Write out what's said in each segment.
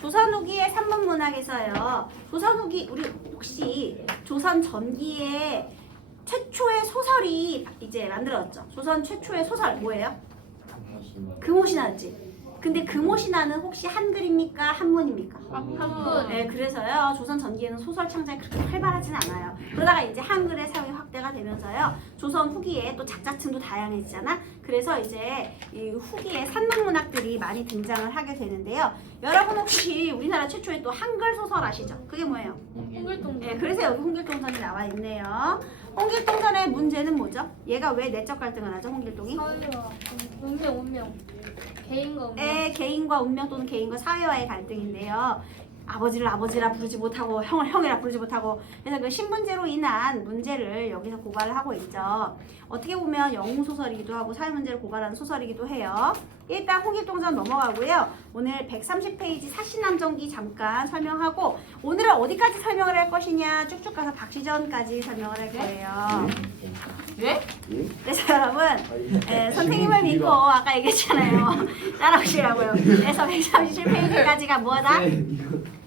조선 후기의 산문문학에서요. 조선 후기 우리 혹시 조선 전기의 최초의 소설이 이제 만들어졌죠. 조선 최초의 소설 뭐예요? 금오신화지. 근데 금오신화는 혹시 한글입니까? 한문입니까? 한문. 네, 그래서요. 조선 전기에는 소설 창작이 그렇게 활발하진 않아요. 그러다가 이제 한글의 사용이 확대가 되면서요. 조선 후기에 또 작자층도 다양해지잖아. 그래서 이제 이 후기에 산문문학들이 많이 등장을 하게 되는데요. 여러분 혹시 우리나라 최초의 또 한글 소설 아시죠? 그게 뭐예요? 홍길동. 네, 그래서 여기 홍길동전이 나와 있네요. 홍길동전의 문제는 뭐죠? 얘가 왜 내적 갈등을 하죠? 홍길동이? 사회와 운명. 개인과 운명. 개인과 운명 또는 개인과 사회와의 갈등인데요. 아버지를 아버지라 부르지 못하고 형을 형이라 부르지 못하고 그래서 그 신분제로 인한 문제를 여기서 고발을 하고 있죠. 어떻게 보면 영웅소설이기도 하고 사회문제를 고발하는 소설이기도 해요. 일단 홍길동전 넘어가고요. 오늘 130페이지 사신남정기 잠깐 설명하고 오늘은 어디까지 설명을 할 것이냐 쭉쭉 가서 박시전까지 설명을 할 거예요. 왜? 그래서 여러분 선생님을 믿고 아까 얘기했잖아요. 따라오시라고요. 그래서 137페이지까지가 뭐다?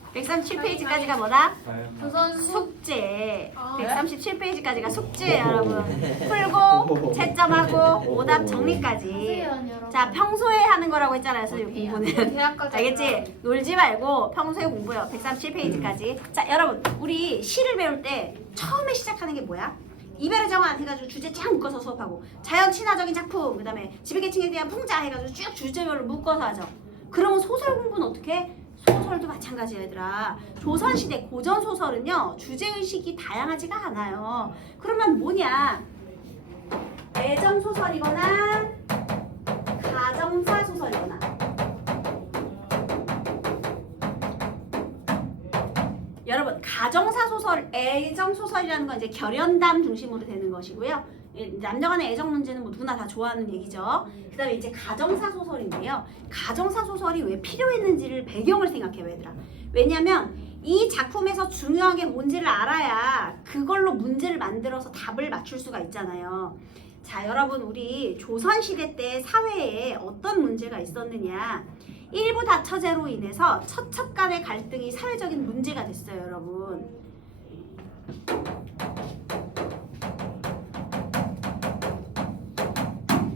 137페이지까지가 뭐다? 조선 숙제. 아. 137페이지까지가 숙제예요, 여러분. 풀고 채점하고 오답 정리까지. 자, 평소에 하는 거라고 했잖아요, 선생님 공부는. 대학까지. 알겠지? 놀지 말고 평소에 공부해요. 137페이지까지. 자, 여러분, 우리 시를 배울 때 처음에 시작하는 게 뭐야? 이별의 정한 해가지고 주제 쫙 묶어서 수업하고 자연 친화적인 작품, 그 다음에 지배계층에 대한 풍자 해가지고 쭉 주제별로 묶어서 하죠. 그러면 소설 공부는 어떻게 해? 소설도 마찬가지야 얘들아. 조선시대 고전소설은요 주제의식이 다양하지가 않아요. 그러면 뭐냐, 애정소설이거나 가정사소설이거나. 여러분 가정사소설, 애정소설이라는 건 이제 결연담 중심으로 되는 것이고요. 남녀간의 애정 문제는 뭐 누구나 다 좋아하는 얘기죠. 그 다음에 이제 가정사소설인데요. 가정사소설이 왜 필요했는지를 배경을 생각해요 얘들아. 왜냐면 이 작품에서 중요한 게 뭔지를 알아야 그걸로 문제를 만들어서 답을 맞출 수가 있잖아요. 자, 여러분 우리 조선시대 때 사회에 어떤 문제가 있었느냐. 일부 다처제로 인해서 처첩 간의 갈등이 사회적인 문제가 됐어요 여러분.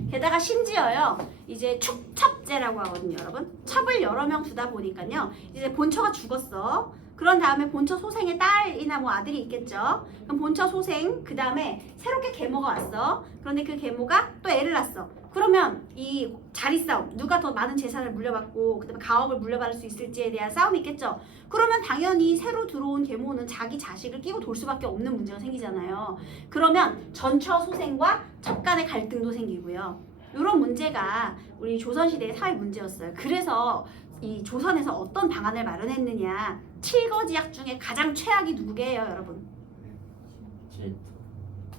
게다가 심지어요 이제 축첩제라고 하거든요 여러분. 첩을 여러 명 두다 보니까요 이제 본처가 죽었어. 그런 다음에 본처 소생의 딸이나 뭐 아들이 있겠죠. 그럼 본처 소생, 그 다음에 새롭게 계모가 왔어. 그런데 그 계모가 또 애를 낳았어. 그러면 이 자리싸움, 누가 더 많은 재산을 물려받고 그 다음에 가업을 물려받을 수 있을지에 대한 싸움이 있겠죠. 그러면 당연히 새로 들어온 계모는 자기 자식을 끼고 돌 수밖에 없는 문제가 생기잖아요. 그러면 전처 소생과 첩 간의 갈등도 생기고요. 이런 문제가 우리 조선시대의 사회 문제였어요. 그래서 이 조선에서 어떤 방안을 마련했느냐. 7거지약 중에 가장 최악이 누구게요 여러분?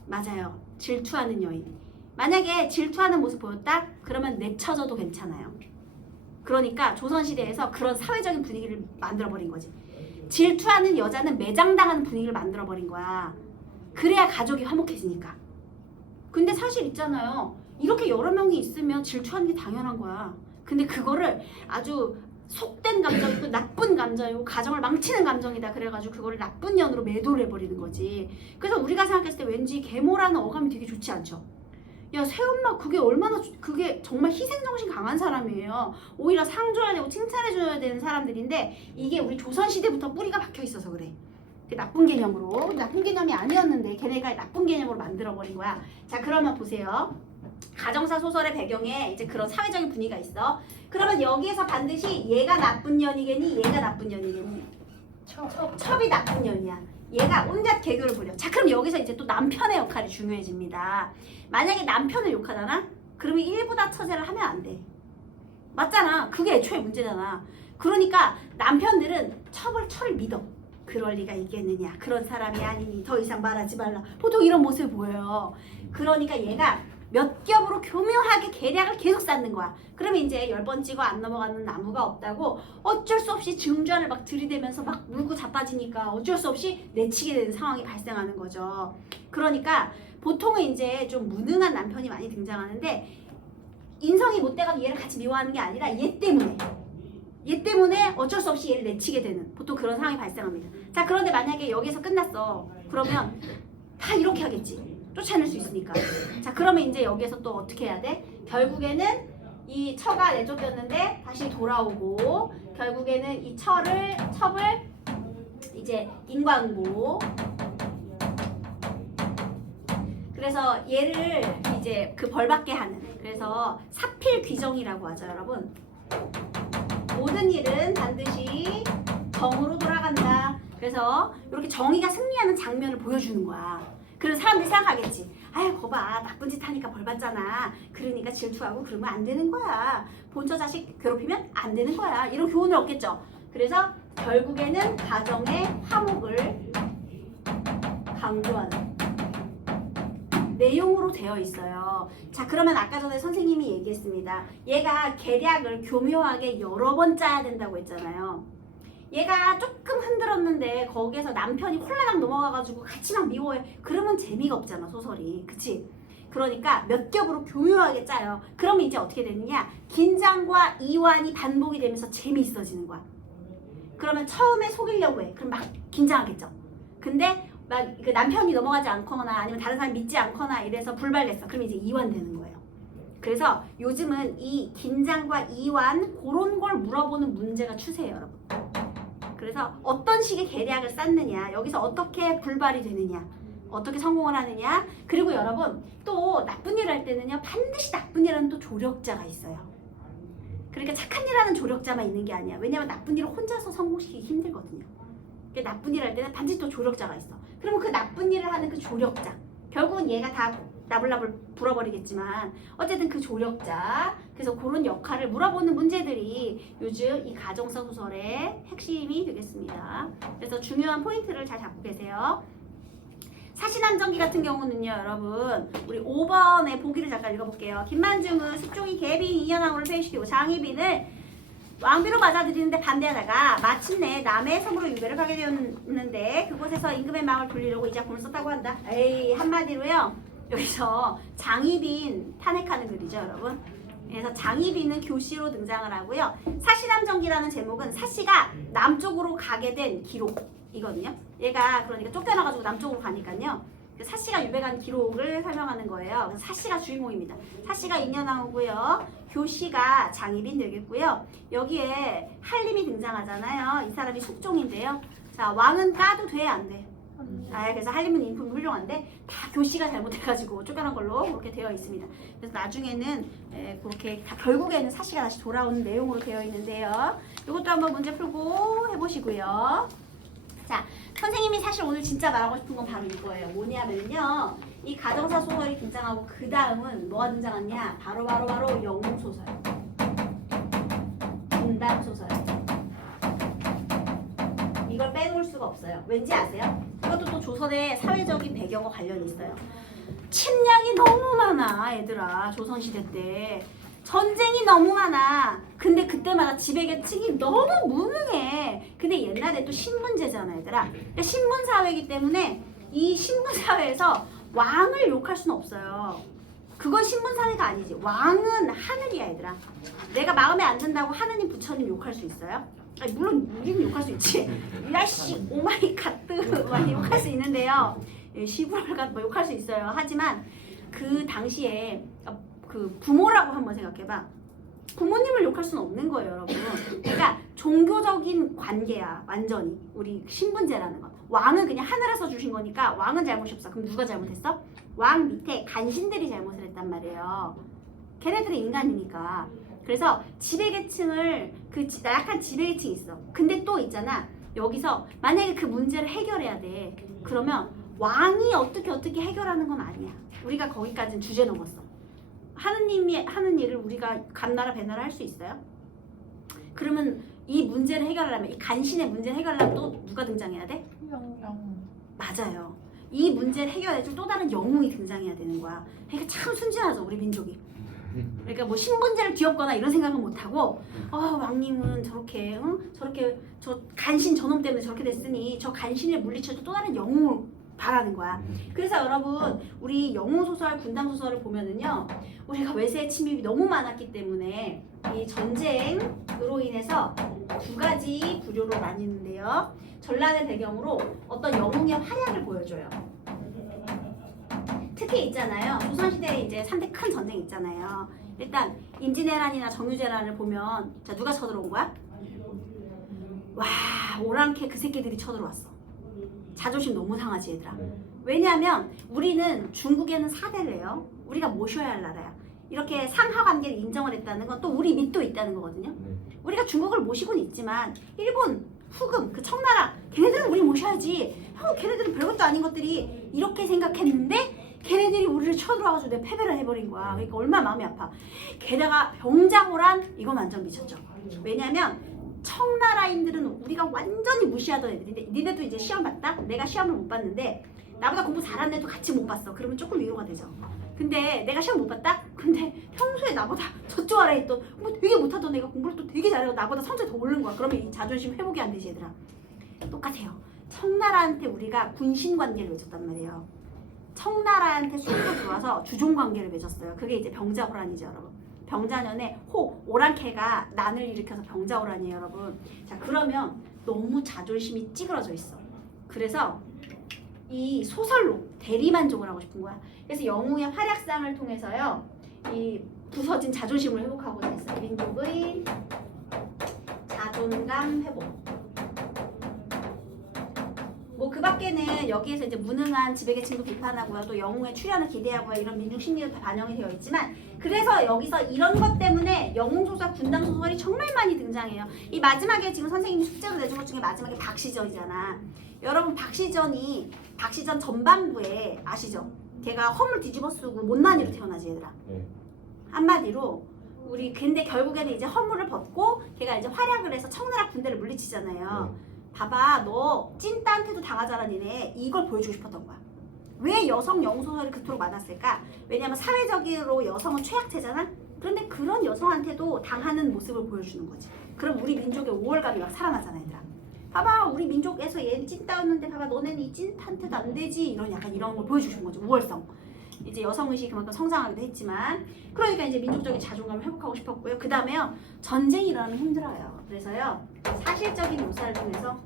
맞아요. 질투하는 여인. 만약에 질투하는 모습 보였다? 그러면 내쳐져도 괜찮아요. 그러니까 조선시대에서 그런 사회적인 분위기를 만들어버린 거지. 질투하는 여자는 매장당하는 분위기를 만들어버린 거야. 그래야 가족이 화목해지니까. 근데 사실 있잖아요. 이렇게 여러 명이 있으면 질투하는 게 당연한 거야. 근데 그거를 아주 속된 감정이고 나쁜 감정이고 가정을 망치는 감정이다 그래가지고 그거를 나쁜 년으로 매도를 해버리는 거지. 그래서 우리가 생각했을 때 왠지 계모라는 어감이 되게 좋지 않죠. 야 새엄마 그게 얼마나 그게 정말 희생정신 강한 사람이에요. 오히려 상 줘야 되고 칭찬해줘야 되는 사람들인데 이게 우리 조선시대부터 뿌리가 박혀 있어서 그래. 나쁜 개념으로. 나쁜 개념이 아니었는데 걔네가 나쁜 개념으로 만들어버린 거야. 자 그러면 보세요. 가정사 소설의 배경에 이제 그런 사회적인 분위기가 있어. 그러면 여기에서 반드시 얘가 나쁜 년이겠니? 얘가 나쁜 년이겠니? 첩이 나쁜 년이야. 얘가 온갖 개그를 부려. 자 그럼 여기서 이제 또 남편의 역할이 중요해집니다. 만약에 남편을 욕하잖아? 그러면 일부 다처제를 하면 안 돼. 맞잖아. 그게 애초에 문제잖아. 그러니까 남편들은 철을 믿어. 그럴 리가 있겠느냐. 그런 사람이 아니니 더 이상 말하지 말라. 보통 이런 모습을 보여요. 그러니까 얘가 몇 겹으로 교묘하게 계략을 계속 쌓는 거야. 그러면 이제 10번 찍어 안 넘어가는 나무가 없다고 어쩔 수 없이 증좌를 막 들이대면서 막 물고 자빠지니까 어쩔 수 없이 내치게 되는 상황이 발생하는 거죠. 그러니까 보통은 이제 좀 무능한 남편이 많이 등장하는데 인성이 못 돼가지고 얘를 같이 미워하는 게 아니라 얘 때문에 때문에 어쩔 수 없이 얘를 내치게 되는 보통 그런 상황이 발생합니다. 자, 그런데 만약에 여기서 끝났어. 그러면 다 이렇게 하겠지. 쫓아낼 수 있으니까. 자, 그러면 이제 여기에서 또 어떻게 해야 돼? 결국에는 이 처가 내쫓겼는데 다시 돌아오고 결국에는 이 첩을 이제 인과응보. 그래서 얘를 이제 그 벌받게 하는. 그래서 사필귀정이라고 하죠, 여러분. 모든 일은 반드시 정으로 돌아간다. 그래서 이렇게 정의가 승리하는 장면을 보여주는 거야. 그래서 사람들이 생각하겠지. 아유, 거봐, 나쁜 짓 하니까 벌 받잖아. 그러니까 질투하고 그러면 안 되는 거야. 본처 자식 괴롭히면 안 되는 거야. 이런 교훈을 얻겠죠. 그래서 결국에는 가정의 화목을 강조하는 내용으로 되어 있어요. 자, 그러면 아까 전에 선생님이 얘기했습니다. 얘가 계략을 교묘하게 여러 번 짜야 된다고 했잖아요. 얘가 조금 흔들었는데 거기에서 남편이 홀라당 넘어가가지고 같이 막 미워해. 그러면 재미가 없잖아, 소설이. 그치? 그러니까 몇 겹으로 교묘하게 짜요. 그러면 이제 어떻게 되느냐? 긴장과 이완이 반복이 되면서 재미있어지는 거야. 그러면 처음에 속이려고 해. 그럼 막 긴장하겠죠. 근데 막 그 남편이 넘어가지 않거나 아니면 다른 사람 믿지 않거나 이래서 불발됐어. 그럼 이제 이완되는 거예요. 그래서 요즘은 이 긴장과 이완 그런 걸 물어보는 문제가 추세예요, 여러분. 그래서 어떤 식의 계략을 쌓느냐, 여기서 어떻게 불발이 되느냐, 어떻게 성공을 하느냐. 그리고 여러분 또 나쁜 일을 할 때는요, 반드시 나쁜 일하는 또 조력자가 있어요. 그러니까 착한 일 하는 조력자만 있는 게 아니야. 왜냐면 나쁜 일을 혼자서 성공시키기 힘들거든요. 그러니까 나쁜 일을 할 때는 반드시 또 조력자가 있어. 그러면 그 나쁜 일을 하는 그 조력자, 결국은 얘가 다 나불나불 불어버리겠지만 어쨌든 그 조력자, 그래서 그런 역할을 물어보는 문제들이 요즘 이 가정사 소설의 핵심이 되겠습니다. 그래서 중요한 포인트를 잘 잡고 계세요. 사신함정기 같은 경우는요, 여러분 우리 5번의 보기를 잠깐 읽어볼게요. 김만중은 숙종이 개비 이연왕후를 폐위시키고 장희빈을 왕비로 맞아들이는데 반대하다가 마침내 남의 섬으로 유배를 가게 되었는데 그곳에서 임금의 마음을 돌리려고 이 작품을 썼다고 한다. 에이, 한마디로요, 여기서 장희빈 탄핵하는 글이죠, 여러분. 그래서 장희빈은 교시로 등장을 하고요. 사신함정기라는 제목은 사씨가 남쪽으로 가게 된 기록이거든요. 얘가 그러니까 쫓겨나가지고 남쪽으로 가니까요. 사씨가 유배 간 기록을 설명하는 거예요. 그래서 사씨가 주인공입니다. 사씨가 인연왕후고요. 교시가 장희빈 되겠고요. 여기에 한림이 등장하잖아요. 이 사람이 숙종인데요. 자, 왕은 까도 돼, 안 돼? 그래서 한림은 인품이 훌륭한데 다 교시가 잘못해가지고 쫓겨난 걸로 그렇게 되어 있습니다. 그래서 나중에는 그렇게 결국에는 사씨가 다시 돌아오는 내용으로 되어 있는데요. 이것도 한번 문제 풀고 해보시고요. 자, 선생님이 사실 오늘 진짜 말하고 싶은 건 바로 이거예요. 뭐냐면요, 이 가정사 소설이 등장하고 그 다음은 뭐가 등장하냐? 바로 영웅소설, 분단소설. 이걸 빼놓을 수가 없어요. 왠지 아세요? 이것도 또 조선의 사회적인 배경과 관련이 있어요. 침략이 너무 많아, 얘들아. 조선시대 때 전쟁이 너무 많아. 근데 그때마다 지배계층이 너무 무능해. 근데 옛날에 또 신분제잖아, 얘들아. 그러니까 신분사회이기 때문에 이 신분사회에서 왕을 욕할 수는 없어요. 그건 신분사회가 아니지. 왕은 하늘이야, 얘들아. 내가 마음에 안 든다고 하느님 부처님 욕할 수 있어요? 아니, 물론 우리는 욕할 수 있지. 야씨 오마이 갓드 많이 욕할 수 있는데요. 시부랄 뭐 욕할 수 있어요. 하지만 그 당시에 그 부모라고 한번 생각해봐. 부모님을 욕할 수는 없는 거예요, 여러분. 그러니까 종교적인 관계야, 완전히. 우리 신분제라는 거. 왕은 그냥 하늘에서 주신 거니까 왕은 잘못이 없어. 그럼 누가 잘못했어? 왕 밑에 간신들이 잘못을 했단 말이에요. 걔네들이 인간이니까. 그래서 지배계층을 그 약한 지배계층이 있어. 근데 또 있잖아. 여기서 만약에 그 문제를 해결해야 돼. 그러면 왕이 어떻게 해결하는 건 아니야. 우리가 거기까지는 주제 넘었어. 하느님이 하는 일을 우리가 감나라 배나라 할 수 있어요? 그러면 이 문제를 해결하려면, 이 간신의 문제를 해결하려면 또 누가 등장해야 돼? 영웅. 맞아요. 이 문제를 해결해줄 또 다른 영웅이 등장해야 되는 거야. 그러니까 참 순진하죠, 우리 민족이. 그러니까 뭐 신분제를 뒤엎거나 이런 생각은 못하고, 왕님은 저렇게 저렇게 저 간신 저놈 때문에 저렇게 됐으니 저 간신을 물리쳐도 또 다른 영웅을 바라는 거야. 그래서 여러분, 우리 영웅소설, 군담소설을 보면은요, 우리가 외세의 침입이 너무 많았기 때문에 이 전쟁으로 인해서 두 가지 부류로 나뉘는데요. 전란의 배경으로 어떤 영웅의 활약을 보여줘요. 특히 있잖아요. 조선시대에 이제 3대 큰 전쟁 있잖아요. 일단 임진왜란이나 정유재란을 보면 자 누가 쳐들어온 거야? 와 오랑캐 그 새끼들이 쳐들어왔어. 자존심 너무 상하지 얘들아. 왜냐하면 우리는 중국에는 사대래요. 우리가 모셔야 할 나라야. 이렇게 상하 관계를 인정을 했다는 건 또 우리 밑도 있다는 거거든요. 우리가 중국을 모시고는 있지만 일본, 후금, 그 청나라 걔네들은 우리 모셔야지. 걔네들은 별것도 아닌 것들이 이렇게 생각했는데 걔네들이 우리를 쳐들어와가지고 내 패배를 해버린 거야. 그러니까 얼마나 마음이 아파. 게다가 병자호란 이거 완전 미쳤죠. 왜냐면 청나라인들은 우리가 완전히 무시하던 애들인데 니네도 이제 시험 봤다? 내가 시험을 못 봤는데 나보다 공부 잘하는 애도 같이 못 봤어. 그러면 조금 위로가 되죠. 근데 내가 시험 못 봤다? 근데 평소에 나보다 저쪽 아래에 있던 뭐 되게 못하던 애가 공부를 또 되게 잘하고 나보다 성적이 더 오른 거야. 그러면 이 자존심 회복이 안 되지 얘들아. 똑같아요. 청나라한테 우리가 군신 관계를 맺었단 말이에요. 청나라한테 쑥으로 들어와서 주종 관계를 맺었어요. 그게 이제 병자호란이죠 여러분. 병자년에 오랑캐가 난을 일으켜서 병자호란이에요 여러분. 자 그러면 너무 자존심이 찌그러져 있어. 그래서 이 소설로 대리만족을 하고 싶은 거야. 그래서 영웅의 활약상을 통해서요 이 부서진 자존심을 회복하고자 했어요. 민족의 자존감 회복. 뭐 그 밖에는 여기에서 이제 무능한 지배계층도 비판하고요. 또 영웅의 출현을 기대하고요. 이런 민중 심리도 다 반영이 되어 있지만 그래서 여기서 이런 것 때문에 영웅소설, 군담소설이 정말 많이 등장해요. 이 마지막에 지금 선생님이 숙제로 내준 것 중에 마지막에 박시전이잖아. 여러분 박시전 전반부에 아시죠? 걔가 허물 뒤집어 쓰고 못난이로 태어나지 얘들아. 한마디로 우리 근데 결국에는 이제 허물을 벗고 걔가 이제 활약을 해서 청나라 군대를 물리치잖아요. 봐봐 너 찐따한테도 당하잖아 니네. 이걸 보여주고 싶었던 거야. 왜 여성 영웅소설이 그토록 많았을까? 왜냐면 사회적으로 여성은 최약체잖아. 그런데 그런 여성한테도 당하는 모습을 보여주는 거지. 그럼 우리 민족의 우월감이 막 살아나잖아 얘들아. 봐봐 우리 민족에서 얘는 찐따였는데 봐봐 너네는 이 찐따한테도 안 되지. 이런 약간 이런 걸 보여주고 싶은 거지. 우월성. 이제 여성의식이 그만큼 성장하기도 했지만 그러니까 이제 민족적인 자존감을 회복하고 싶었고요. 그 다음에요 전쟁이 일어나면 힘들어요. 그래서요 사실적인 묘사를 통해서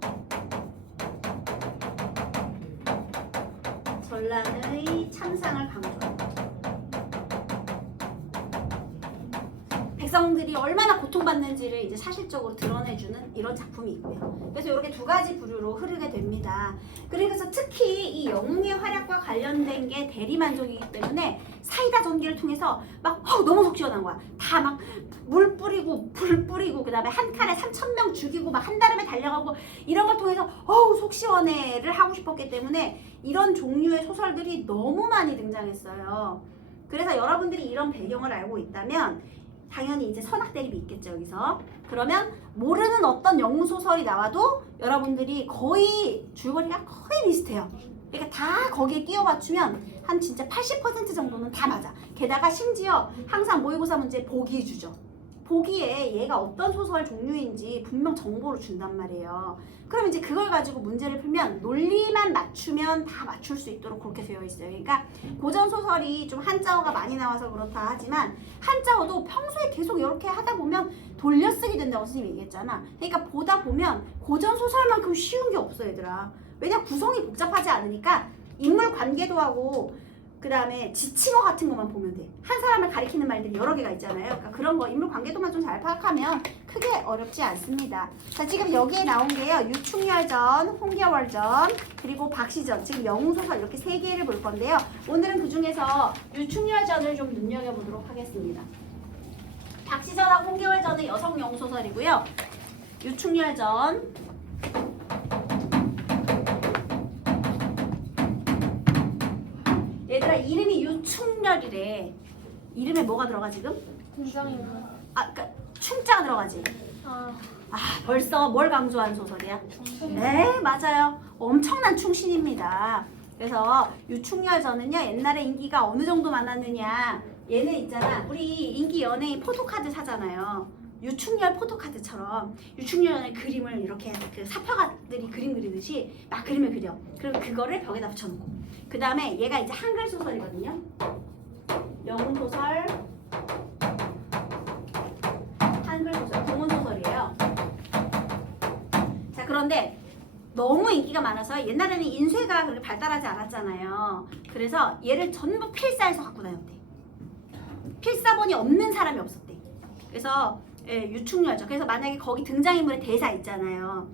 전란의 참상을 강조해요. 백성들이 얼마나 고통받는지를 이제 사실적으로 드러내주는 이런 작품이 있고요. 그래서 이렇게 두 가지 부류로 흐르게 됩니다. 그래서 특히 이 영웅의 활약과 관련된 게 대리만족이기 때문에 사이다 전기를 통해서 막 너무 속 시원한 거야. 다 막 물 뿌리고 불 뿌리고 그 다음에 한 칸에 3,000명 죽이고 막 한다름에 달려가고 이런 걸 통해서 속 시원해를 하고 싶었기 때문에 이런 종류의 소설들이 너무 많이 등장했어요. 그래서 여러분들이 이런 배경을 알고 있다면 당연히 이제 선악 대립이 있겠죠 여기서. 그러면 모르는 어떤 영웅 소설이 나와도 여러분들이 거의 줄거리가 거의 비슷해요. 그러니까 다 거기에 끼워 맞추면 한 진짜 80% 정도는 다 맞아. 게다가 심지어 항상 모의고사 문제 보기 주죠. 보기에 얘가 어떤 소설 종류인지 분명 정보를 준단 말이에요. 그럼 이제 그걸 가지고 문제를 풀면 논리만 맞추면 다 맞출 수 있도록 그렇게 되어 있어요. 그러니까 고전 소설이 좀 한자어가 많이 나와서 그렇다 하지만 한자어도 평소에 계속 이렇게 하다 보면 돌려쓰기 된다고 선생님이 얘기했잖아. 그러니까 보다 보면 고전 소설만큼 쉬운 게 없어 얘들아. 왜냐 구성이 복잡하지 않으니까 인물 관계도 하고 그 다음에 지칭어 같은 것만 보면 돼. 한 사람을 가리키는 말들이 여러 개가 있잖아요. 그러니까 그런 거 인물 관계도만 좀 잘 파악하면 크게 어렵지 않습니다. 자 지금 여기에 나온 게요. 유충열전, 홍겨월전, 그리고 박시전. 지금 영웅소설 이렇게 세 개를 볼 건데요. 오늘은 그 중에서 유충열전을 좀 눈여겨보도록 하겠습니다. 박시전하고 홍겨월전은 여성 영웅소설이고요. 유충열전 얘들아 이름이 유충렬이래. 이름에 뭐가 들어가 지금? 등장인물. 그러니까 충자가 들어가지. 벌써 뭘 강조한 소설이야? 네 맞아요. 엄청난 충신입니다. 그래서 유충렬전은요 옛날에 인기가 어느 정도 많았느냐. 얘는 있잖아 우리 인기 연예인 포토카드 사잖아요. 유충렬 포토카드처럼 유충렬의 그림을 이렇게 그 사파가들이 그림 그리듯이 막 그림을 그려. 그리고 그거를 벽에다 붙여놓고 그 다음에 얘가 이제 한글 소설이거든요. 영웅 소설 그런데 너무 인기가 많아서 옛날에는 인쇄가 그렇게 발달하지 않았잖아요. 그래서 얘를 전부 필사해서 갖고 다녔대. 필사본이 없는 사람이 없었대. 그래서 유충열전. 그래서 만약에 거기 등장인물의 대사 있잖아요.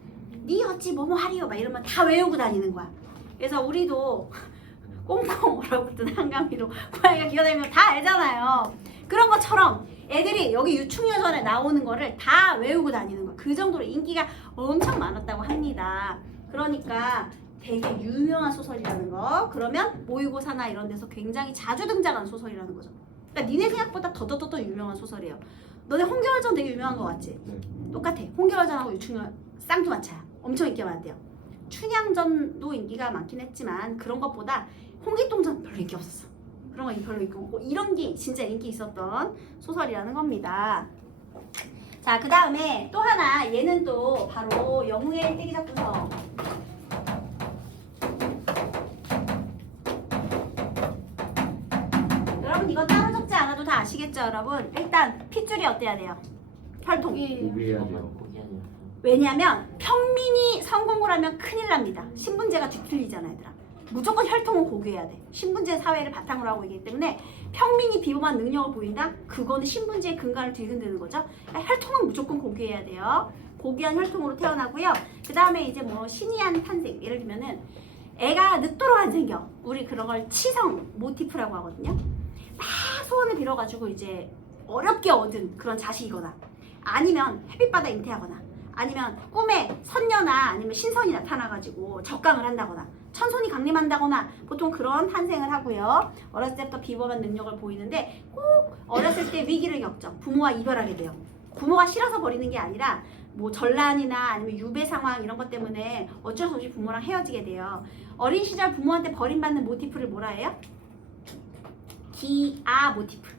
니 어찌 뭐뭐 하리요 막 이러면 다 외우고 다니는 거야. 그래서 우리도 꽁꽁 얼어붙은 한가미로 고양이가 기어다니면 다 알잖아요. 그런 것처럼 애들이 여기 유충열전에 나오는 거를 다 외우고 다니는 거야. 그 정도로 인기가 엄청 많았다고 합니다. 그러니까 되게 유명한 소설이라는 거. 그러면 모의고사나 이런 데서 굉장히 자주 등장하는 소설이라는 거죠. 그러니까 니네 생각보다 더 유명한 소설이에요. 너네 홍계월전 되게 유명한 거 같지? 네. 똑같아. 홍계월전하고 유충열 쌍두마차야. 엄청 인기가 많대요. 춘향전도 인기가 많긴 했지만 그런 것보다 홍길동전 별로 인기 없었어. 그런 거 별로 인기 없고 이런 게 진짜 인기 있었던 소설이라는 겁니다. 자, 그 다음에 또 하나 얘는 또 바로 영웅의 일대기적 구성. 여러분 이거 따로 적지 않아도 다 아시겠죠, 여러분? 일단 핏줄이 어때야 돼요? 혈통. 고기해야죠. 왜냐면 평민이 성공을 하면 큰일 납니다. 신분제가 뒤틀리잖아, 얘들아. 무조건 혈통은 고귀해야 돼. 신분제 사회를 바탕으로 하고 있기 때문에 평민이 비범한 능력을 보인다? 그거는 신분제의 근간을 뒤흔드는 거죠. 그러니까 혈통은 무조건 고귀해야 돼요. 고귀한 혈통으로 태어나고요. 그 다음에 이제 뭐 신이한 탄생. 예를 들면은 애가 늦도록 안 생겨. 우리 그런 걸 치성 모티프라고 하거든요. 막 소원을 빌어가지고 이제 어렵게 얻은 그런 자식이거나 아니면 햇빛바다 잉태하거나 아니면 꿈에 선녀나 아니면 신선이 나타나가지고 적강을 한다거나 천손이 강림한다거나 보통 그런 탄생을 하고요. 어렸을 때부터 비범한 능력을 보이는데 꼭 어렸을 때 위기를 겪죠. 부모와 이별하게 돼요. 부모가 싫어서 버리는 게 아니라 뭐 전란이나 아니면 유배 상황 이런 것 때문에 어쩔 수 없이 부모랑 헤어지게 돼요. 어린 시절 부모한테 버림받는 모티프를 뭐라 해요? 기아 모티프.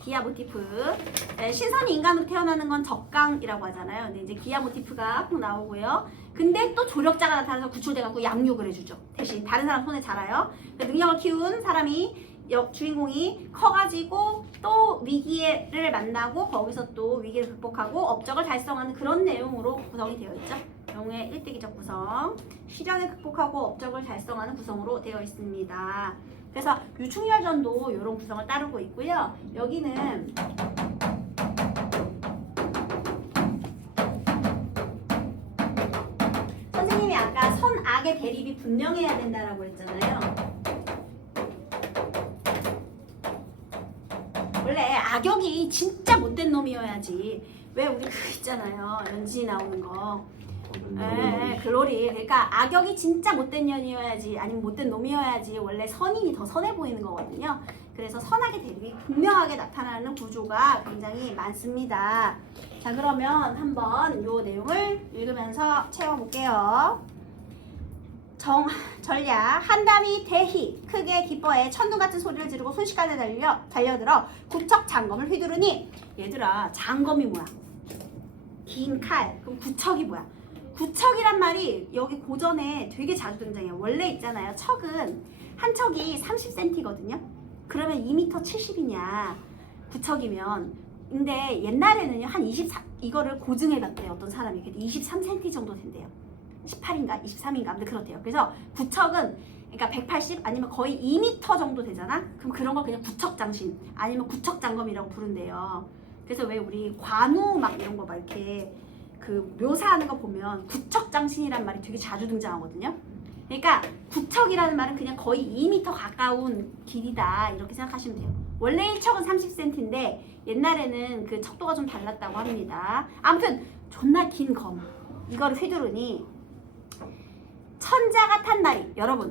기아 모티프. 네, 신선이 인간으로 태어나는 건 적강이라고 하잖아요. 근데 이제 기아 모티프가 꼭 나오고요. 근데 또 조력자가 나타나서 구출돼갖고 양육을 해주죠. 대신 다른 사람 손에 자라요. 능력을 키운 사람이 주인공이 커가지고 또 위기를 만나고 거기서 또 위기를 극복하고 업적을 달성하는 그런 내용으로 구성이 되어 있죠. 영웅의 일대기적 구성. 시련을 극복하고 업적을 달성하는 구성으로 되어 있습니다. 그래서 유충열전도 이런 구성을 따르고 있고요. 여기는 선생님이 아까 선악의 대립이 분명해야 된다라고 했잖아요. 원래 악역이 진짜 못된 놈이어야지. 왜 우리 그 있잖아요. 연진이 나오는 거. 글로리. 그러니까 악역이 진짜 못된 년이어야지 아니면 못된 놈이어야지 원래 선인이 더 선해 보이는 거거든요. 그래서 선악의 대립이 분명하게 나타나는 구조가 굉장히 많습니다. 자, 그러면 한번 이 내용을 읽으면서 채워볼게요. 전략. 한담이 대희 크게 기뻐해 천둥같은 소리를 지르고 순식간에 달려들어 구척 장검을 휘두르니 얘들아 장검이 뭐야? 긴 칼. 그럼 구척이 뭐야? 구척이란 말이 여기 고전에 되게 자주 등장해요. 원래 있잖아요. 척은 한 척이 30cm거든요. 그러면 2m 70이냐 구척이면. 근데 옛날에는요 한 24 이거를 고증해봤대요. 어떤 사람이 23cm 정도 된대요. 18인가 23인가 근데 그렇대요. 그래서 구척은 그러니까 180 아니면 거의 2m 정도 되잖아. 그럼 그런 걸 그냥 구척장신 아니면 구척장검이라고 부른대요. 그래서 왜 우리 관우 막 이런 거 막 이렇게 그 묘사하는 거 보면 구척장신이란 말이 되게 자주 등장하거든요. 그러니까 구척이라는 말은 그냥 거의 2m 가까운 길이다 이렇게 생각하시면 돼요. 원래 1척은 30cm인데 옛날에는 그 척도가 좀 달랐다고 합니다. 아무튼 존나 긴 검 이거를 휘두르니 천자가 탄 날이. 여러분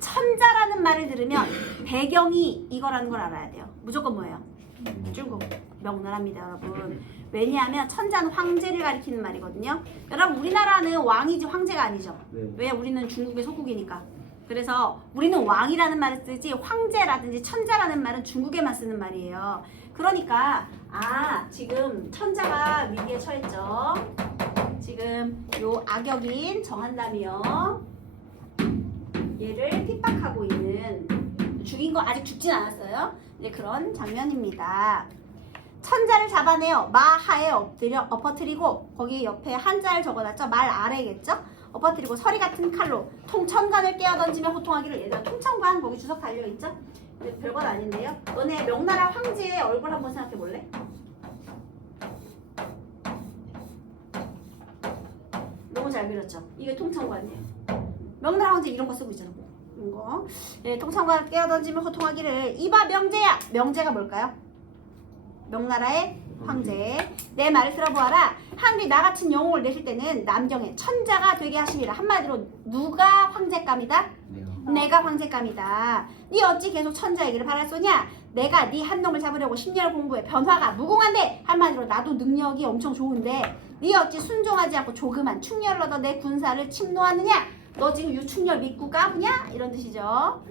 천자라는 말을 들으면 배경이 이거라는 걸 알아야 돼요. 무조건 뭐예요? 중국. 명나라입니다, 여러분. 왜냐하면 천자는 황제를 가리키는 말이거든요. 여러분 우리나라는 왕이지 황제가 아니죠. 네. 왜? 우리는 중국의 속국이니까. 그래서 우리는 왕이라는 말을 쓰지 황제라든지 천자라는 말은 중국에만 쓰는 말이에요. 그러니까 지금 천자가 위기에 처했죠. 지금 요 악역인 정한담이요. 얘를 핍박하고 있는, 죽인 거 아직 죽진 않았어요. 이제 그런 장면입니다. 천자를 잡아내요. 마하에 엎어뜨리고 거기 옆에 한자를 적어놨죠. 말 아래겠죠. 엎어뜨리고 서리 같은 칼로 통천관을 깨어 던지며 호통하기를. 얘들아 통천관 거기 주석 달려있죠. 별건 아닌데요. 너네 명나라 황제의 얼굴 한번 생각해 볼래? 너무 잘 그렸죠. 이게 통천관이에요. 명나라 황제 이런 거 쓰고 있잖아. 이런 거. 예, 통천관을 깨어 던지며 호통하기를. 이봐 명제야. 명제가 뭘까요? 명나라의 황제. 내 말을 들어보아라. 하늘이 나 같은 영웅을 내실 때는 남경의 천자가 되게 하시리라. 한마디로 누가 황제감이다? 내가 황제감이다. 네 어찌 계속 천자 얘기를 바랄소냐? 내가 네 한 놈을 잡으려고 10년을 공부해 변화가 무궁한데. 한마디로 나도 능력이 엄청 좋은데 네 어찌 순종하지 않고 조그만 충렬을 얻어 내 군사를 침노하느냐? 너 지금 유충렬 믿고 까부냐? 이런 뜻이죠.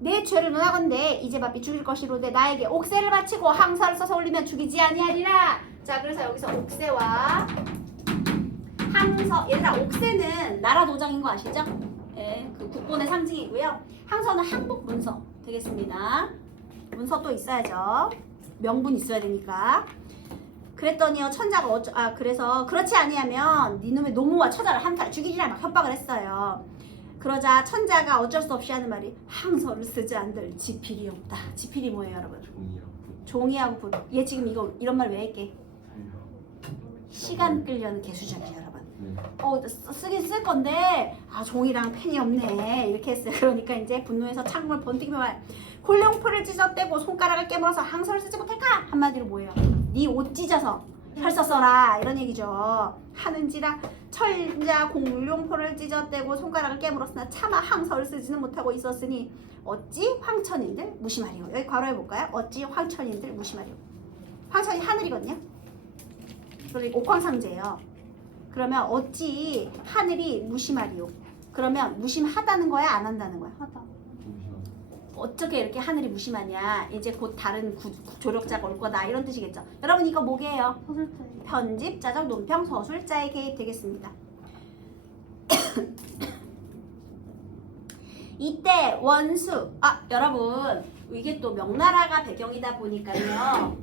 내 죄를 논하건대 이제 바삐 죽일 것이로되 나에게 옥새를 바치고 항사를 써서 올리면 죽이지 아니하리라. 자, 그래서 여기서 옥새와 항서. 얘들아 옥새는 나라 도장인 거 아시죠? 예, 그 국본의 상징이고요. 항서는 항복 문서 되겠습니다. 문서 또 있어야죠. 명분 있어야 되니까. 그랬더니요 천자가 그래서 그렇지 아니하면 니놈의 노무와 처자를 한칼 죽이리라 막 협박을 했어요. 그러자 천자가 어쩔 수 없이 하는 말이 항서를 쓰지 않들 지필이 없다. 지필이 뭐예요 여러분? 종이하고 붓. 얘 지금 이런 말 왜 할게? 시간 끌려는 개수작이에요 여러분. 쓰긴 쓸 건데 종이랑 펜이 없네 이렇게 했어요. 그러니까 이제 분노해서 창문을 번뜩이며 말 골룡포를 찢어떼고 손가락을 깨물어서 항서를 쓰지 못할까? 한마디로 뭐예요? 네 옷 찢어서 혈서 써라 이런 얘기죠. 하는지라 천자 공룡포를 찢어떼고 손가락을 깨물었으나 차마 항서를 쓰지는 못하고 있었으니 어찌 황천인들 무심하리요. 여기 괄호해 볼까요? 어찌 황천인들 무심하리요. 황천이 하늘이거든요. 그리고 옥황상제예요. 그러면 어찌 하늘이 무심하리요. 그러면 무심하다는 거야 안 한다는 거야? 하다. 어떻게 이렇게 하늘이 무심하냐. 이제 곧 다른 조력자가 올 거다 이런 뜻이겠죠. 여러분 이거 뭐게요? 서술자. 편집자적 논평 서술자의 개입 되겠습니다. 이때 원수. 여러분 이게 또 명나라가 배경이다 보니까요.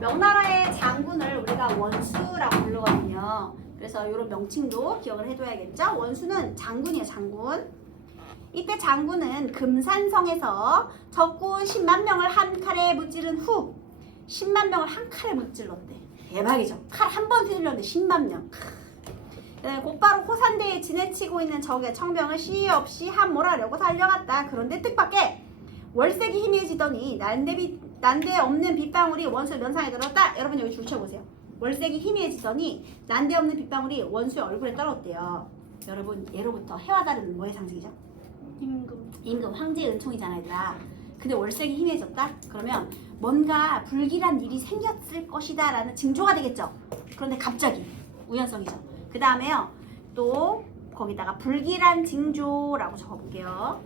명나라의 장군을 우리가 원수라고 부르거든요. 그래서 이런 명칭도 기억을 해둬야겠죠. 원수는 장군이에요. 장군. 이때 장군은 금산성에서 적군 10만 명을 한 칼에 무찌른 후 10만 명을 한 칼에 무찔렀대. 대박이죠. 칼 한 번 휘둘렀는데 10만 명. 곧바로 호산대에 지내치고 있는 적의 청병을 시의 없이 함몰하려고 달려갔다. 그런데 뜻밖의 월색이 희미해지더니 난데 없는 빗방울이 원수의 면상에 들었다. 여러분 여기 줄 쳐보세요. 월색이 희미해지더니 난데없는 빗방울이 원수의 얼굴에 떨어졌대요. 여러분 예로부터 해와 달은 뭐의 상징이죠? 임금 황제의 은총이잖아 얘들아. 근데 월색이 희미해졌다? 그러면 뭔가 불길한 일이 생겼을 것이다 라는 징조가 되겠죠. 그런데 갑자기 우연성이죠. 그 다음에요 또 거기다가 불길한 징조라고 적어볼게요.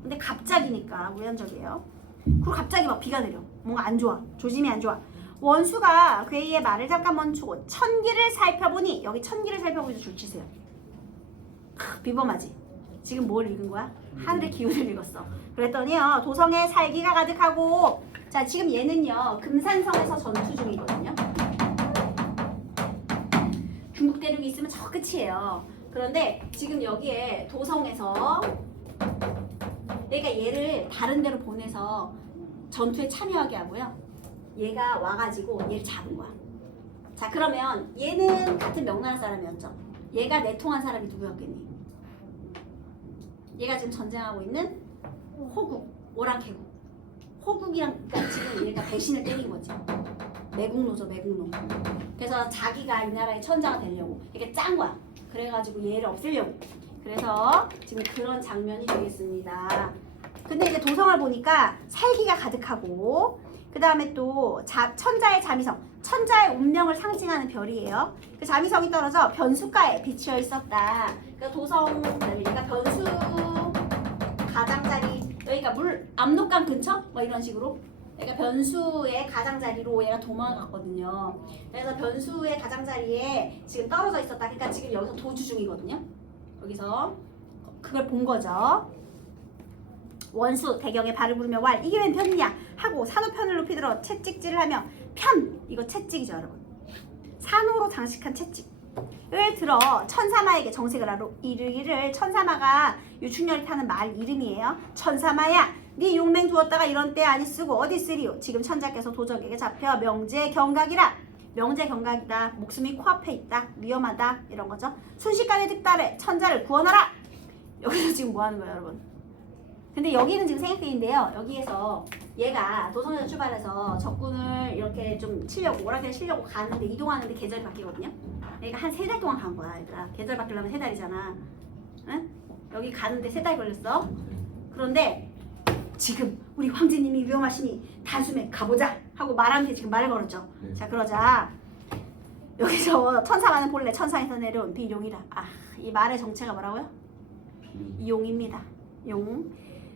근데 갑자기니까 우연적이에요. 그리고 갑자기 막 비가 내려. 뭔가 안 좋아. 조짐이 안 좋아. 원수가 괴이의 말을 잠깐 멈추고 천기를 살펴보니. 여기 천기를 살펴보니 줄 치세요. 비범하지? 지금 뭘 읽은 거야? 하늘의 기운을 읽었어. 그랬더니요 도성에 살기가 가득하고. 자 지금 얘는요 금산성에서 전투 중이거든요. 중국 대륙이 있으면 저 끝이에요. 그런데 지금 여기에 도성에서 내가 얘를 다른 데로 보내서 전투에 참여하게 하고요. 얘가 와가지고 얘를 잡은 거야. 자 그러면 얘는 같은 명나라 사람이었죠. 얘가 내통한 사람이 누구였겠니? 얘가 지금 전쟁하고 있는 호국, 오랑캐국. 호국이랑 그러니까 지금 얘가 배신을 때린 거지. 매국노죠, 매국노. 그래서 자기가 이 나라의 천자가 되려고 이렇게 짠 거야. 그래가지고 얘를 없애려고. 그래서 지금 그런 장면이 되겠습니다. 근데 이제 도성을 보니까 살기가 가득하고 그 다음에 또 천자의 자미성, 천자의 운명을 상징하는 별이에요. 그 자미성이 떨어져 변수가에 비치어 있었다. 그러니까 도성, 그러니까 변수 가장자리, 여기가 물 압록강 근처? 뭐 이런 식으로. 그러니까 변수의 가장자리로 얘가 도망갔거든요. 그래서 변수의 가장자리에 지금 떨어져 있었다. 그러니까 지금 여기서 도주 중이거든요. 여기서 그걸 본 거죠. 원수 대경에 발을 부르며 왈 이게 웬 편이냐 하고 산후편을 높이 들어 채찍질을 하며 편 이거 채찍이죠 여러분. 산호로 장식한 채찍을 들어 천사마에게 정색을 하러 이르기를 천사마가 유충렬이 타는 말 이름이에요. 천사마야 네 용맹 두었다가 이런 때 아니 쓰고 어디 쓰리요. 지금 천자께서 도적에게 잡혀 명제 경각이라. 명제 경각이다. 목숨이 코앞에 있다. 위험하다. 이런 거죠. 순식간에 득달해 천자를 구원하라. 여기서 지금 뭐 하는 거예요 여러분? 근데 여기는 지금 생략대인데요. 여기에서 얘가 도성에서 출발해서 적군을 이렇게 좀 치려고 오락에 치려고 가는데 이동하는데 계절이 바뀌거든요. 얘가 한 3달 동안 간 거야. 얘들아. 계절 바뀌려면 3달이잖아. 응? 여기 가는데 3달 걸렸어. 그런데 지금 우리 황제님이 위험하시니 단숨에 가보자 하고 말하는데 지금 말을 걸었죠. 네. 자 그러자 여기서 천사만은 본래 천상에서 내려온 비용이라. 이 말의 정체가 뭐라고요? 용입니다. 용.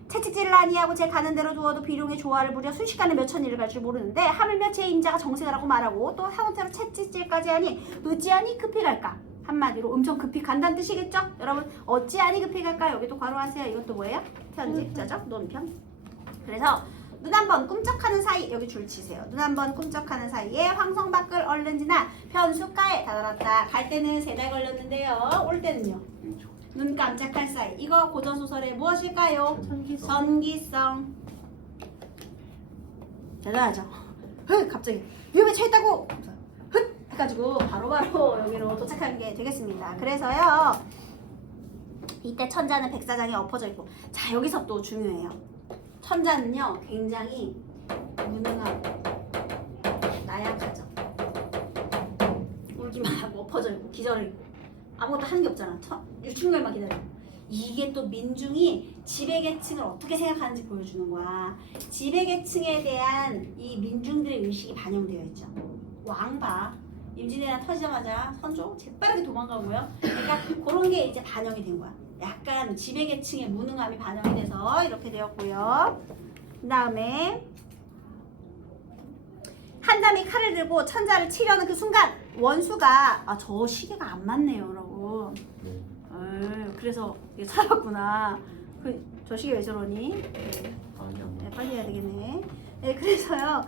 채찍질을 아니하고 제 가는 대로 두어도 비룡의 조화를 부려 순식간에 몇천 일을 갈 줄 모르는데 하물며 제 임자가 정색을 하고 말하고 또 사원대로 채찍질까지 하니 어찌하니 급히 갈까? 한마디로 엄청 급히 간다는 뜻이겠죠? 여러분 어찌하니 급히 갈까? 여기 또 괄호하세요. 이것도 뭐예요? 편집자죠? 논편. 그래서 눈 한 번 꿈쩍하는 사이 여기 줄 치세요. 눈 한 번 꿈쩍하는 사이에 황성 밖을 얼른 지나 편숫가에 다다랐다. 갈 때는 3달 걸렸는데요. 올 때는요. 눈 깜짝할 사이. 이거 고전소설의 무엇일까요? 전기성. 대단하죠? 갑자기 위험에 처했다고 해가지고 바로바로 여기로 도착한 게 되겠습니다. 그래서요 이때 천자는 백사장에 엎어져 있고 자 여기서 또 중요해요. 천자는요 굉장히 무능하고 나약하죠. 울기만 하고 엎어져 있고 기절을 있고 아무것도 하는 게 없잖아. 유충렬만 기다려. 이게 또 민중이 지배계층을 어떻게 생각하는지 보여주는 거야. 지배계층에 대한 이 민중들의 의식이 반영되어 있죠. 왕봐. 임진왜란 터지자마자 선조 재빠르게 도망가고요. 그러니까 그런 게 이제 반영이 된 거야. 약간 지배계층의 무능함이 반영이 돼서 이렇게 되었고요. 그 다음에 한담이 칼을 들고 천자를 치려는 그 순간 원수가 저 시계가 안 맞네요 여러분. 그래서 이게 찾았구나. 저 시계 왜 저러니? 네, 빨리 해야 되겠네. 네, 그래서요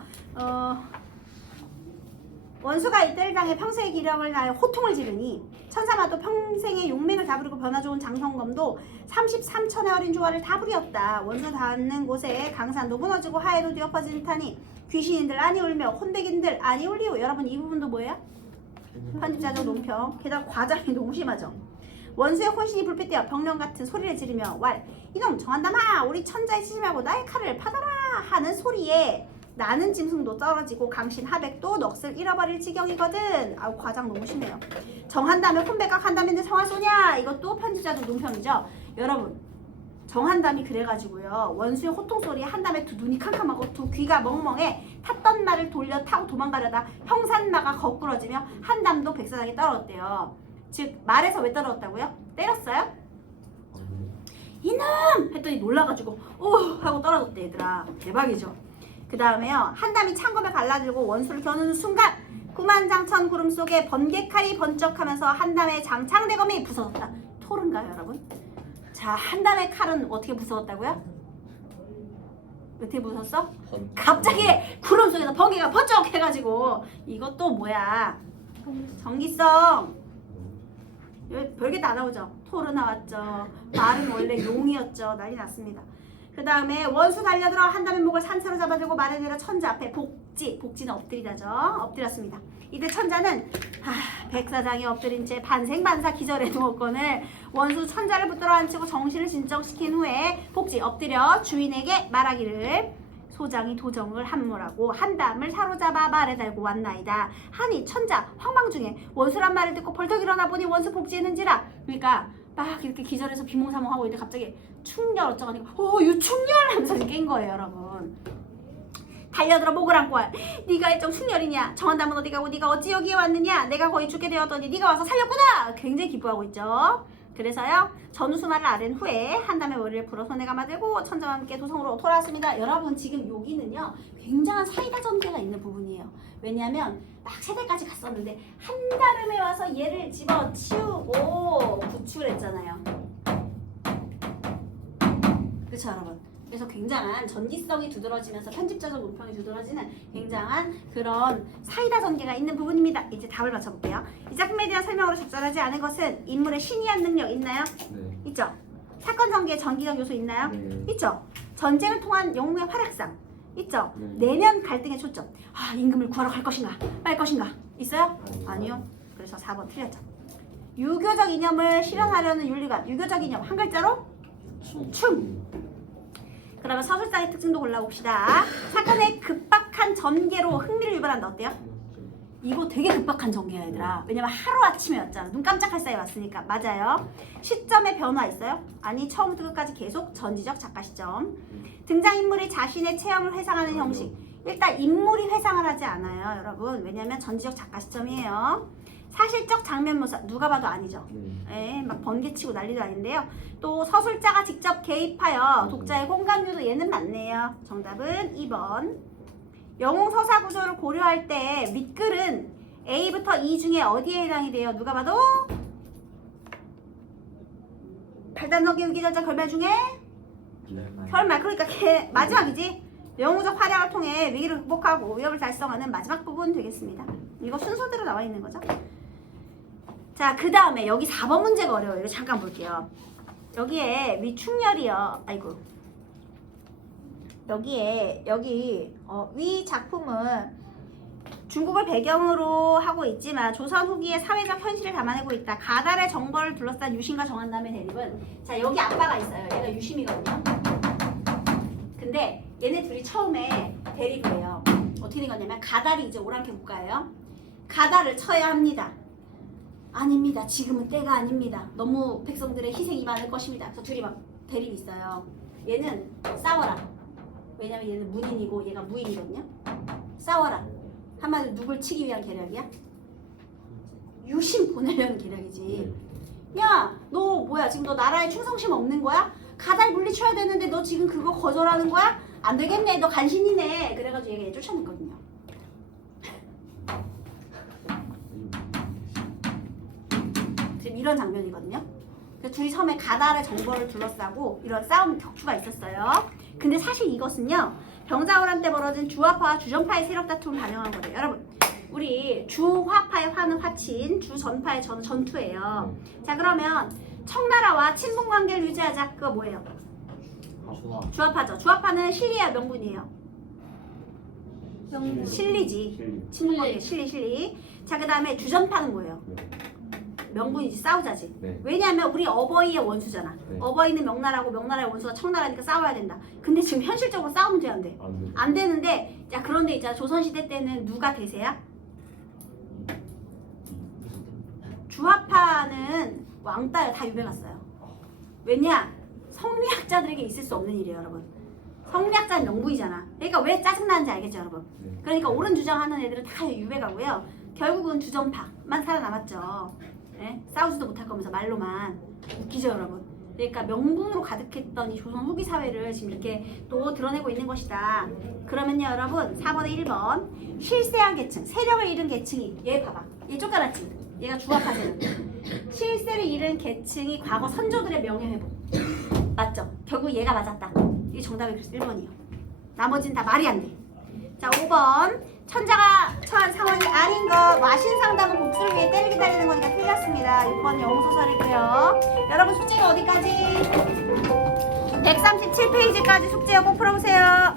원수가 이때를 당해 평생의 기력을 다해 호통을 지르니 천사마도 평생의 용맹을 다부리고 변화 좋은 장성검도 33천의 어린 조화를 다부리었다. 원수 닿는 곳에 강산도 무너지고 하해도 뒤엎어진 듯하니 귀신인들 아니 울며 혼백인들 아니 울리오. 여러분 이 부분도 뭐예요? 편집자적 논평. 게다가 과장이 너무 심하죠. 원수의 혼신이 불빛되어 병령 같은 소리를 지르며 왈 이놈 정한담아 우리 천자에 치지 말고 나의 칼을 받아라 하는 소리에 나는 짐승도 떨어지고 강신 하백도 넋을 잃어버릴 지경이거든. 과장 너무 심해요. 정한담을 혼백각 한담인데 성할 쏘냐. 이것도 편집자적 논평이죠. 여러분 정한담이 그래가지고요 원수의 호통소리에 한담의 두 눈이 캄캄하고 두 귀가 멍멍해 탔던 말을 돌려 타고 도망가려다 형산마가 거꾸러지며 한담도 백사장에 떨어졌대요. 즉 말에서 왜 떨어졌다고요? 때렸어요? 이놈! 했더니 놀라가지고 오! 하고 떨어졌대 얘들아. 대박이죠. 그 다음에요 한담이 창검을 갈라들고 원수를 겨누는 순간 구만장천 구름 속에 번개칼이 번쩍하면서 한담의 장창대검이 부서졌다. 토른가요 여러분? 자 한담의 칼은 어떻게 부서졌다고요? 어떻게 부쉈어? 갑자기 구름 속에서 번개가 번쩍 해가지고 이것도 뭐야 전기성. 별게 다 나오죠. 토르 나왔죠. 말은 원래 용이었죠. 난리 났습니다. 그 다음에 원수 달려들어 한담의 목을 산채로 잡아들고 말을 내려 천자 앞에 복지는 엎드리다죠. 엎드렸습니다. 이때 천자는 백사장이 엎드린 채 반생반사 기절해 누웠거늘 원수 천자를 붙들어 앉히고 정신을 진정시킨 후에 복지 엎드려 주인에게 말하기를 소장이 도정을 함몰하고 한담을 사로잡아 말에 달고 왔나이다. 하니 천자 황망 중에 원수란 말을 듣고 벌떡 일어나 보니 원수 복지했는지라. 그러니까 막 이렇게 기절해서 비몽사몽하고 있는데 갑자기 충렬 어쩌고 하니까 유충렬 하면서 깬 거예요 여러분. 달려들어 목을 안고 네가 일정 충렬이냐. 정한담은 어디 가고 네가 어찌 여기에 왔느냐. 내가 거의 죽게 되었더니 네가 와서 살렸구나. 굉장히 기뻐하고 있죠. 그래서요 전우수말을 아랜 후에 한담의 머리를 풀어 손에 감아들고 천자와 함께 도성으로 돌아왔습니다. 여러분 지금 여기는요 굉장한 사이다 전개가 있는 부분이에요. 왜냐하면 막 3달까지 갔었는데 한다름에 와서 얘를 집어치우고 구출을 했잖아요. 그쵸 여러분? 그래서 굉장한 전기성이 두드러지면서 편집자적 문평이 두드러지는 굉장한 그런 사이다 전개가 있는 부분입니다. 이제 답을 맞춰볼게요. 이 작품에 대한 설명으로 적절하지 않은 것은 인물의 신의한 능력 있나요? 네. 있죠. 사건 전개에 전기적 요소 있나요? 네. 있죠. 전쟁을 통한 영웅의 활약상 있죠. 네. 내면 갈등의 초점. 아, 임금을 구하러 갈 것인가 말 것인가 있어요? 아니요. 그래서 4번 틀렸죠. 유교적 이념을 실현하려는 윤리관. 유교적 이념 한 글자로 춤. 그러면 서술상의 특징도 골라봅시다. 사건의 급박한 전개로 흥미를 유발한다. 어때요? 이거 되게 급박한 전개야 얘들아. 왜냐면 하루아침에였잖아. 눈 깜짝할 사이에 왔으니까. 맞아요. 시점의 변화 있어요? 아니, 처음부터 끝까지 계속 전지적 작가 시점. 등장인물이 자신의 체험을 회상하는 형식. 일단 인물이 회상을 하지 않아요 여러분. 왜냐면 전지적 작가 시점이에요. 사실적 장면 묘사. 누가 봐도 아니죠. 막 번개치고 난리도 아닌데요. 또 서술자가 직접 개입하여 독자의 공감도도 얘는 맞네요. 정답은 2번. 영웅 서사 구조를 고려할 때 밑글은 A부터 E 중에 어디에 해당이 돼요? 누가 봐도 발단석의 의기절자 결말 중에 결말. 그러니까 마지막이지. 영웅적 활약을 통해 위기를 극복하고 위협을 달성하는 마지막 부분 되겠습니다. 이거 순서대로 나와 있는 거죠. 자, 그 다음에 여기 4번 문제가 어려워요. 이거 잠깐 볼게요. 여기에 위충렬이요. 아이고. 여기 위 작품은 중국을 배경으로 하고 있지만 조선 후기의 사회적 현실을 담아내고 있다. 가달의 정벌을 둘러싼 유심과 정한남의 대립은, 자, 여기 아빠가 있어요. 얘가 유심이거든요. 근데 얘네 둘이 처음에 대립을 해요. 어떻게 된 거냐면 가달이 이제 오랑캐 국가예요. 가달을 쳐야 합니다. 아닙니다. 지금은 때가 아닙니다. 너무 백성들의 희생이 많을 것입니다. 그래서 둘이 막 대립이 있어요. 얘는 싸워라. 왜냐면 얘는 문인이고 얘가 무인이거든요. 싸워라. 한마디로 누굴 치기 위한 계략이야? 유심 보내려는 계략이지. 야, 너 뭐야? 지금 너 나라에 충성심 없는 거야? 가달 물리쳐야 되는데 너 지금 그거 거절하는 거야? 안 되겠네. 너 간신이네. 그래가지고 얘가 얘 쫓아냈거든요. 지금 이런 장면이거든요. 그래서 둘이 처음에 가달의 정벌을 둘러싸고 이런 싸움 격투가 있었어요. 근데 사실 이것은요, 병자호란 때 벌어진 주화파와 주전파의 세력 다툼을 반영한 거예요. 여러분, 우리 주화파의 화는 화친, 주전파의 저는 전투예요. 자, 그러면 청나라와 친분 관계를 유지하자. 그거 뭐예요? 주화파죠. 주화파는 실리야 명분이에요? 실리지. 친분 관계 실리. 자, 그 다음에 주전파는 뭐예요? 명분이지. 싸우자지. 네. 왜냐하면 우리 어버이의 원수잖아. 네. 어버이는 명나라고 명나라의 원수가 청나라니까 싸워야 된다. 근데 지금 현실적으로 싸우면 돼, 안 돼? 안 되는데, 자, 그런데 있잖아. 조선시대 때는 누가 대세야? 주화파는 왕따에 다 유배 갔어요. 왜냐? 성리학자들에게 있을 수 없는 일이에요, 여러분. 성리학자는 명분이잖아. 그러니까 왜 짜증나는지 알겠죠, 여러분? 그러니까 옳은 주장하는 애들은 다 유배 가고요. 결국은 주전파만 살아남았죠. 네? 싸우지도 못할 거면서 말로만. 웃기죠, 여러분? 그러니까 명분으로 가득했던 이 조선 후기 사회를 지금 이렇게 또 드러내고 있는 것이다. 그러면요, 여러분, 4번에 1번. 실세한 계층, 세력을 잃은 계층이, 얘 봐봐. 얘 쫓겨났지? 얘가 주화파세는. 실세를 잃은 계층이 과거 선조들의 명예회복. 맞죠? 결국 얘가 맞았다. 이게 정답이 그래서 1번이요. 나머지는 다 말이 안 돼. 자, 5번. 천자가 처한 상황이 아닌 것. 와신상담은 복수를 위해 때를 기다리는 거니까 틀렸습니다. 6번 영소설이고요. 여러분 숙제가 어디까지? 137페이지까지 숙제요. 꼭 풀어보세요.